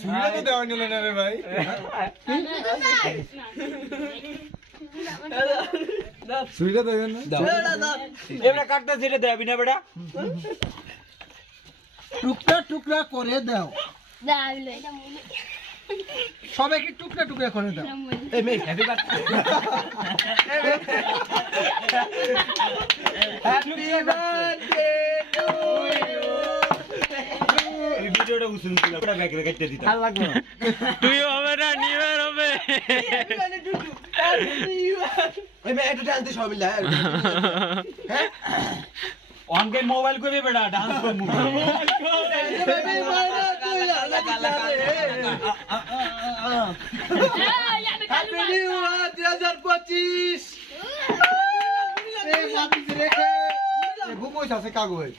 সুইটা তো দেওয়া নিল না রে ভাই। সুইটা দেবেন না? এবারে কাটতে সেটা দেবি না বেটা। টুকরা টুকরা করে দাও, সবাইকে টুকরা টুকরা করে দাও। এই মেয়ে happy birthday. Happy birthday to you. এই ভিডিওটা উসুন দিলা পুরো ব্যাগ রে কেটে দিতা। আর লাগবে না। তুইও হবে না, নিবার হবে। ওই মেয়ে একটু ডান্স দি সবাই মিলে। হ্যাঁ অনকে মোবাইল কইবে বেটা ডান্স করমু। বেবি মারা তুই আলা কালা হ্যাপি নিউ ইয়ার 2025। এই মাটিতে রেখে ঘুমোইছ আছে কাগজ।